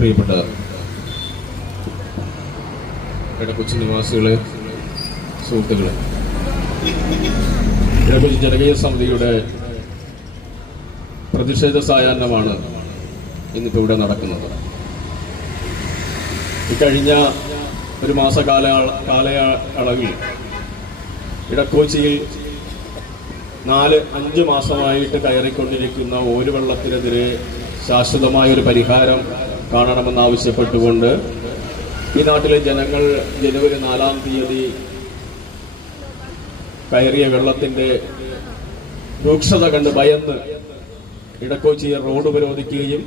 പ്രിയപ്പെട്ട ഇടക്കൊച്ചി നിവാസികളെ, സുഹൃത്തുക്കളെ, ഇടക്കൊച്ചി ജനകീയ സമിതിയുടെ പ്രതിഷേധ സായാഹ്നമാണ് ഇന്നിപ്പോൾ ഇവിടെ നടക്കുന്നത്. ഇക്കഴിഞ്ഞ ഒരു കാലയളവിൽ ഇടക്കൊച്ചിയിൽ 4-5 മാസമായിട്ട് കയറിക്കൊണ്ടിരിക്കുന്ന ഓരുവെള്ളത്തിനെതിരെ ശാശ്വതമായൊരു പരിഹാരം കാണണമെന്നാവശ്യപ്പെട്ടുകൊണ്ട് ഈ നാട്ടിലെ ജനങ്ങൾ ജനുവരി 4-ാം തീയതി കയറിയ വെള്ളത്തിന്റെ രൂക്ഷത കണ്ട് ഭയന്ന് ഇടക്കൊച്ചിയെ റോഡ് ഉപരോധിക്കുകയും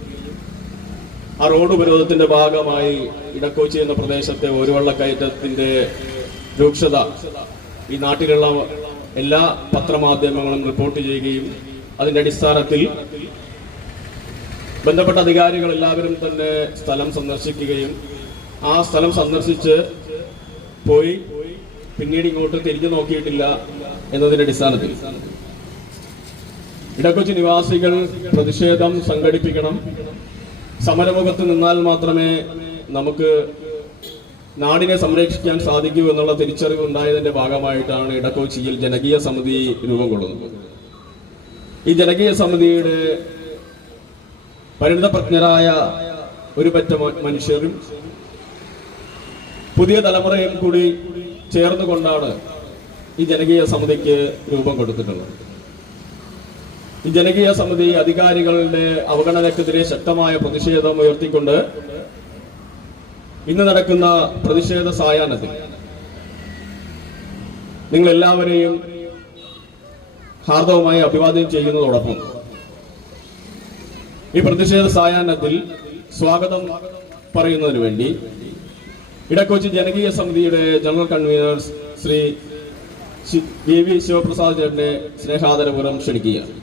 ആ റോഡ് ഉപരോധത്തിന്റെ ഭാഗമായി ഇടക്കൊച്ചി എന്ന പ്രദേശത്തെ ഓരുവെള്ളക്കയറ്റത്തിന്റെ രൂക്ഷത ഈ നാട്ടിലുള്ള എല്ലാ പത്രമാധ്യമങ്ങളും റിപ്പോർട്ട് ചെയ്യുകയും അതിന്റെ അടിസ്ഥാനത്തിൽ ബന്ധപ്പെട്ട അധികാരികൾ എല്ലാവരും തന്നെ സ്ഥലം സന്ദർശിക്കുകയും ആ സ്ഥലം സന്ദർശിച്ച് പോയി പിന്നീട് ഇങ്ങോട്ട് തിരിഞ്ഞു നോക്കിയിട്ടില്ല എന്നതിന്റെ അടിസ്ഥാനത്തിൽ ഇടക്കൊച്ചി നിവാസികൾ പ്രതിഷേധം സംഘടിപ്പിക്കണം. സമരമുഖത്ത് നിന്നാൽ മാത്രമേ നമുക്ക് നാടിനെ സംരക്ഷിക്കാൻ സാധിക്കൂ എന്നുള്ള തിരിച്ചറിവ് ഉണ്ടായതിന്റെ ഭാഗമായിട്ടാണ് ഇടക്കൊച്ചിയിൽ ജനകീയ സമിതി രൂപം കൊള്ളുന്നത്. ഈ ജനകീയ സമിതിയുടെ പരിണിതപ്രജ്ഞരായ ഒരു പറ്റ മനുഷ്യരും പുതിയ തലമുറയും കൂടി ചേർന്നുകൊണ്ടാണ് ഈ ജനകീയ സമിതിക്ക് രൂപം കൊടുത്തിട്ടുള്ളത്. ഈ ജനകീയ സമിതി അധികാരികളുടെ അവഗണനക്കെതിരെ ശക്തമായ പ്രതിഷേധം ഉയർത്തിക്കൊണ്ട് ഇന്ന് നടക്കുന്ന പ്രതിഷേധ സായാഹ്നത്തിൽ നിങ്ങൾ എല്ലാവരെയും ഹാർദവമായി അഭിവാദ്യം ചെയ്യുന്നതോടൊപ്പം ഈ പ്രതിഷേധ സായാഹ്നത്തിൽ സ്വാഗതം പറയുന്നതിന് വേണ്ടി ഇടക്കൊച്ചി ജനകീയ സമിതിയുടെ general convener Shri V Sivaprasad ചേട്ടനെ സ്നേഹാദരപൂർവ്വം ക്ഷണിക്കുകയാണ്.